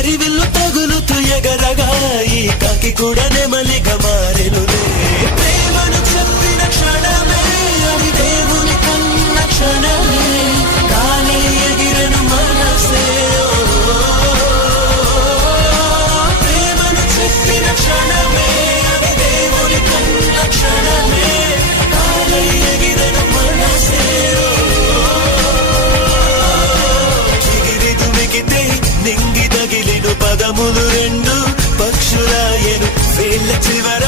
హరివిల్లు తగులుతూ ఎగరగా ఈ కాకి కూడా నెమలిగా మారెనులే. ప్రేమను చెప్పిన క్షణమే అది దేవుని కన్న క్షణమే, కానీ ఎగిరను మనసే. ప్రేమను చెప్పిన క్షణమే అది దేవుని కన్న క్షణమే, కానీ ఎగిరను మనసే. నింగి తగిలిను పదములు రెండు పక్షులాయను వేళ్ళ చివర